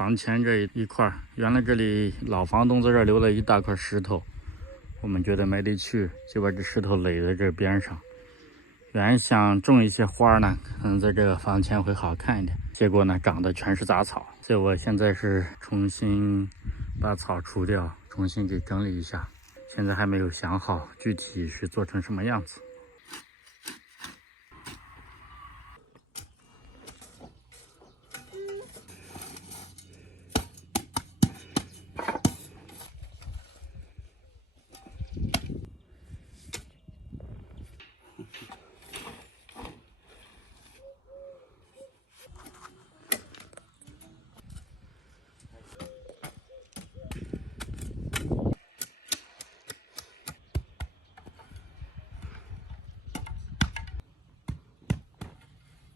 房前这一块，原来这里老房东在这儿留了一大块石头，我们觉得没地去，就把这石头垒在这边上。原来想种一些花呢，可能在这个房前会好看一点，结果呢长的全是杂草，所以我现在是重新把草除掉，重新给整理一下。现在还没有想好具体是做成什么样子。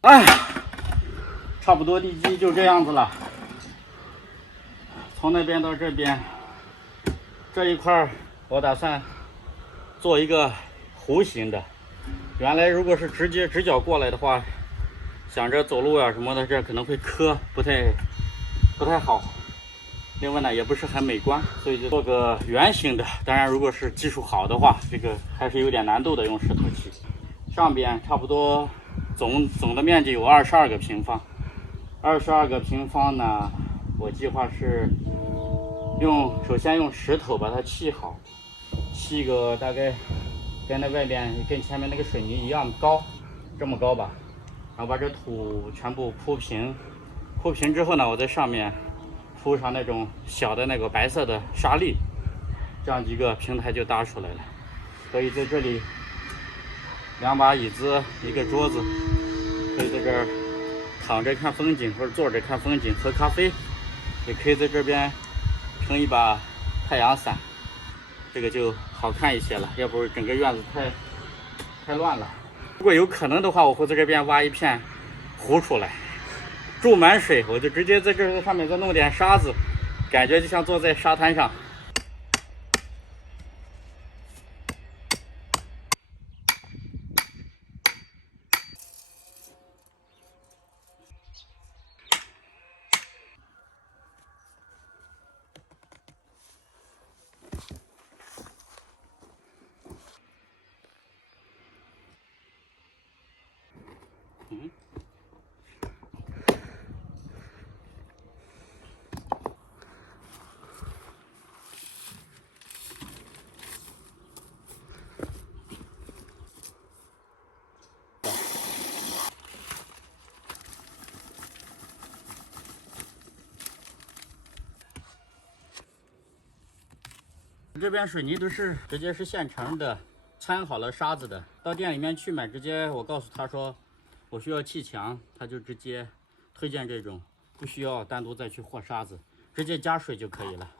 哎，差不多地基就这样子了。从那边到这边，这一块我打算做一个弧形的。原来如果是直角过来的话，想着走路呀什么的，这可能会磕，不太好。另外呢，也不是很美观，所以就做个圆形的。当然，如果是技术好的话，这个还是有点难度的，用石头砌。上边差不多。总的面积有22个平方，22个平方呢，我计划是首先用石头把它砌好，砌个大概跟那外边跟前面那个水泥一样高，这么高吧，然后把这土全部铺平，铺平之后呢，我在上面铺上那种小的那个白色的沙粒，这样一个平台就搭出来了，所以在这里。2把椅子，一个桌子，可以在这儿躺着看风景，或者坐着看风景喝咖啡，也可以在这边撑一把太阳伞，这个就好看一些了。要不整个院子太乱了。如果有可能的话，我会在这边挖一片湖出来，注满水，我就直接在这上面再弄点沙子，感觉就像坐在沙滩上。这边水泥都是直接是现成的，掺好了沙子的。到店里面去买，直接我告诉他说我需要砌墙，他就直接推荐这种，不需要单独再去和沙子，直接加水就可以了。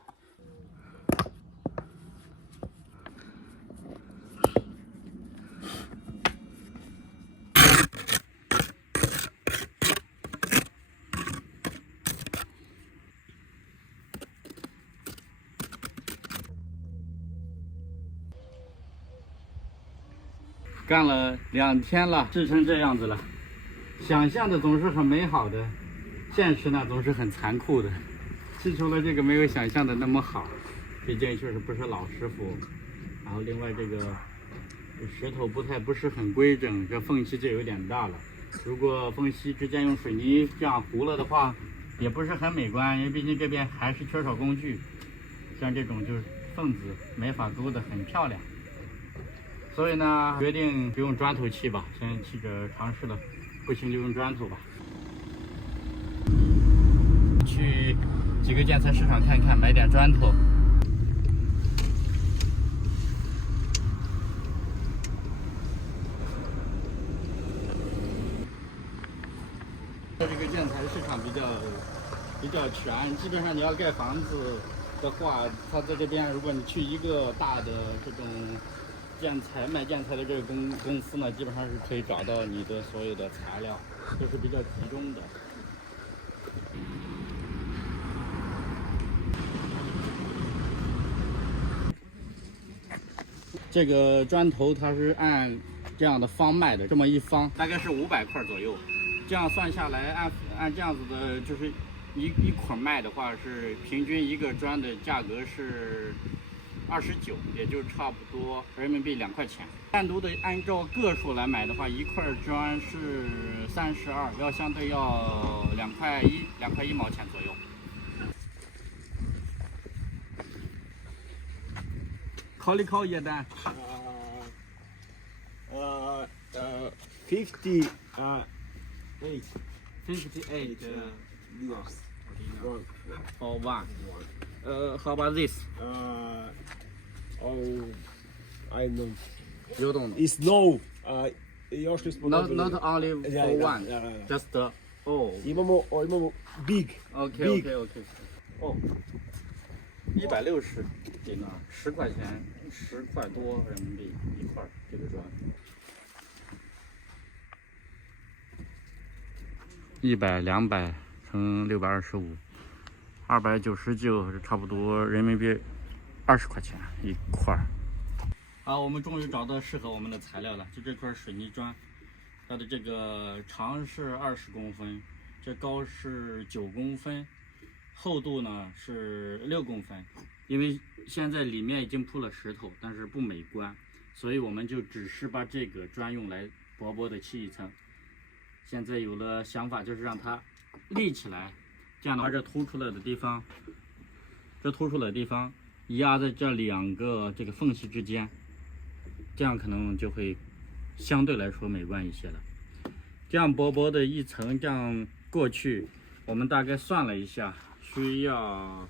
干了2天了，制成这样子了。想象的总是很美好的，现实呢总是很残酷的。砌出了这个没有想象的那么好，毕竟确实不是老师傅。然后另外这石头不是很规整，这缝隙就有点大了。如果缝隙之间用水泥这样糊了的话，也不是很美观，因为毕竟这边还是缺少工具。像这种就是缝子没法勾得很漂亮。所以呢，决定就用砖头砌吧，先砌着尝试了，不行就用砖头吧。去几个建材市场看看，买点砖头。这个建材市场比较全，基本上你要盖房子的话，它在这边，如果你去一个大的这种卖建材的这个公司呢，基本上是可以找到你的所有的材料，都是比较集中的。这个砖头它是按这样的方卖的，这么一方大概是500块左右，这样算下来按这样子的，就是一捆卖的话是平均一个砖的价格是29，也就差不多人民币2块钱。单独的按照个数来买的话，一块砖是32，要相对要2块1毛钱左右。考虑考一单。58 58 years. for one. How about this? Oh, I know. You don't know. It's no. Я щось Not only Yeah, for yeah, one. yeah, yeah. Just oh. Імamo big. OK Big. OK OK。哦，160丁啊，10块钱，10块多人民币一块这个砖。100、200乘625，299差不多人民币20块钱一块。好，我们终于找到适合我们的材料了，就这块水泥砖，它的这个长是20公分，这高是9公分，厚度呢是6公分。因为现在里面已经铺了石头，但是不美观，所以我们就只是把这个砖用来薄薄的砌一层。现在有了想法，就是让它立起来，这样的话，这凸出来的地方，压在这2个这个缝隙之间，这样可能就会相对来说美观一些了。这样薄薄的一层，这样过去，我们大概算了一下，需要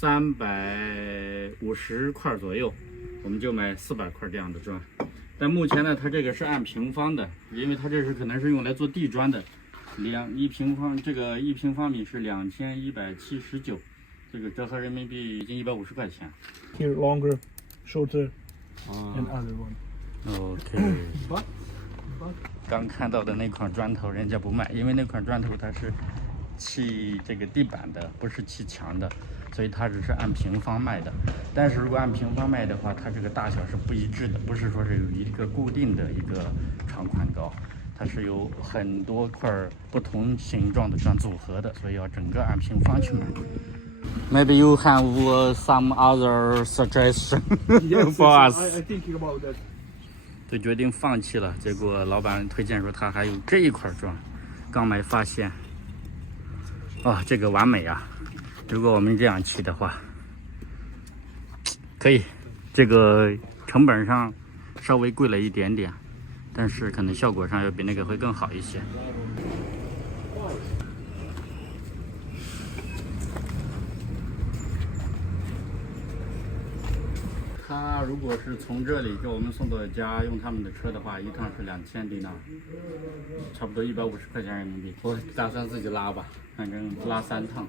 350块左右，我们就买400块这样的砖。但目前呢，它这个是按平方的，因为它这是可能是用来做地砖的。1平方米是2179，这个折合人民币已经150块钱。 Here longer, shorter, and other one. OK。刚看到的那块砖头人家不卖，因为那块砖头它是砌这个地板的，不是砌墙的，所以它只是按平方卖的。但是如果按平方卖的话，它这个大小是不一致的，不是说是有一个固定的一个长宽高，它是有很多块不同形状的砖组合的，所以要整个按平方去买。Maybe you have some other suggestion for us? I'm thinking about that. 就决定放弃了，结果老板推荐说他还有这一块砖，刚买发现，哇，这个完美啊！如果我们这样砌的话，可以，这个成本上稍微贵了一点点，但是可能效果上要比那个会更好一些。他如果是从这里给我们送到家，用他们的车的话，一趟是2000迪纳，差不多150块钱人民币。我打算自己拉吧，反正拉3趟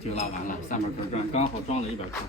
就拉完了，300块砖刚好装了100块。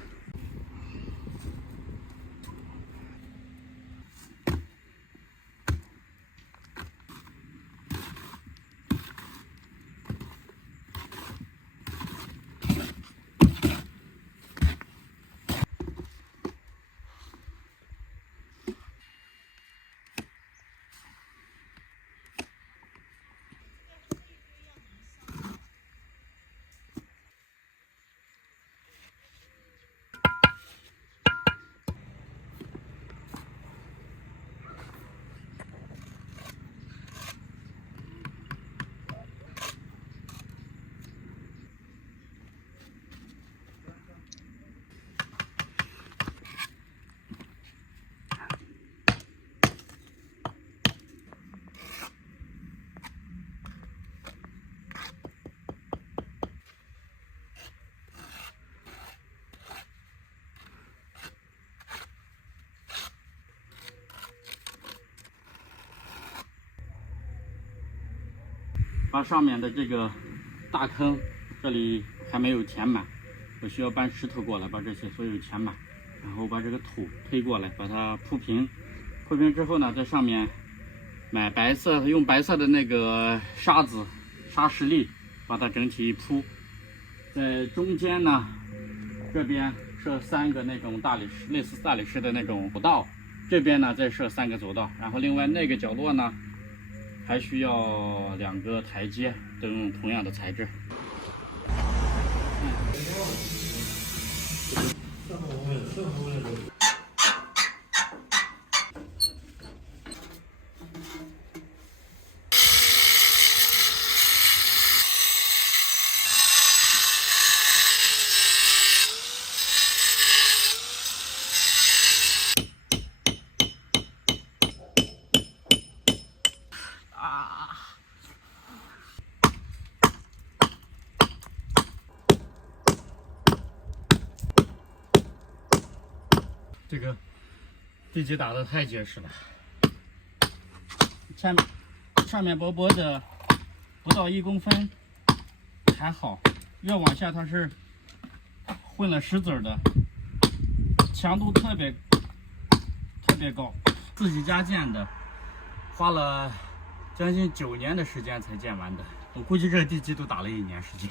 把上面的这个大坑这里还没有填满，我需要搬石头过来把这些所有填满，然后把这个土推过来把它铺平。铺平之后呢，在上面买白色，用白色的那个沙子沙石粒把它整体一铺。在中间呢，这边设3个那种大理石，类似大理石的那种走道，这边呢再设3个走道，然后另外那个角落呢还需要2个台阶，都用同样的材质。这个地基打得太结实了，上面薄薄的不到1公分还好，越往下它是混了石子的，强度特别高，自己家建的，花了将近9年的时间才建完的，我估计这个地基都打了1年时间。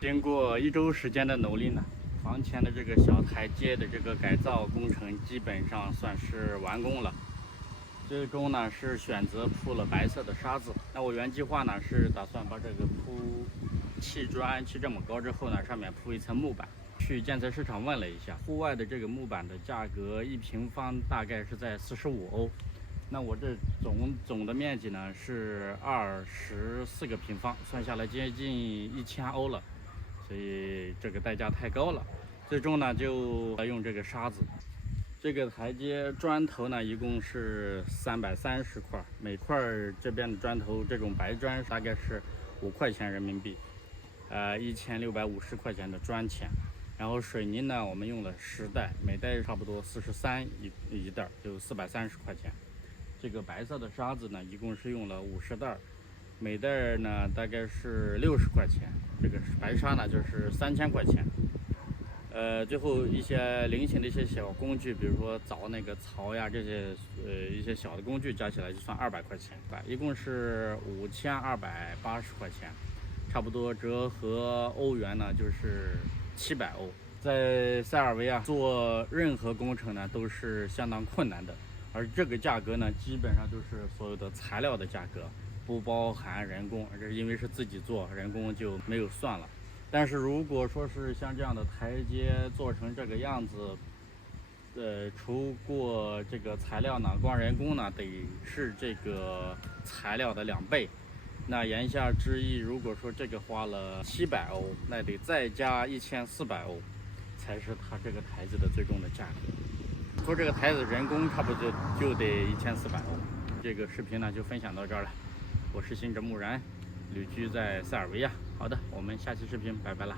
经过1周时间的努力呢，房前的这个小台阶的这个改造工程基本上算是完工了。最终呢是选择铺了白色的沙子。那我原计划呢是打算把这个铺砌砖砌这么高之后呢，上面铺一层木板。去建材市场问了一下，户外的这个木板的价格1平方大概是在45欧。那我这总的面积呢是24个平方，算下来接近1000欧了。所以这个代价太高了，最终呢就用这个沙子。这个台阶砖头呢一共是330块，每块这边的砖头这种白砖大概是5块钱人民币，1650块钱的砖钱。然后水泥呢我们用了10袋，每袋差不多43一袋，就430块钱。这个白色的沙子呢一共是用了50袋，每袋呢大概是60块钱。这个白沙呢就是3000块钱。最后一些零星的一些小工具，比如说凿那个槽呀，这些一些小的工具加起来就算200块钱，一共是5280块钱，差不多折合欧元呢就是700欧。在塞尔维亚做任何工程呢都是相当困难的，而这个价格呢基本上就是所有的材料的价格，不包含人工，这是因为是自己做，人工就没有算了。但是如果说是像这样的台阶做成这个样子，除过这个材料呢，光人工呢得是这个材料的2倍。那言下之意，如果说这个花了700欧，那得再加1400欧，才是它这个台子的最终的价格。说这个台子人工差不多就得1400欧。这个视频呢就分享到这儿了，我是行者木然，旅居在塞尔维亚。好的，我们下期视频拜拜啦。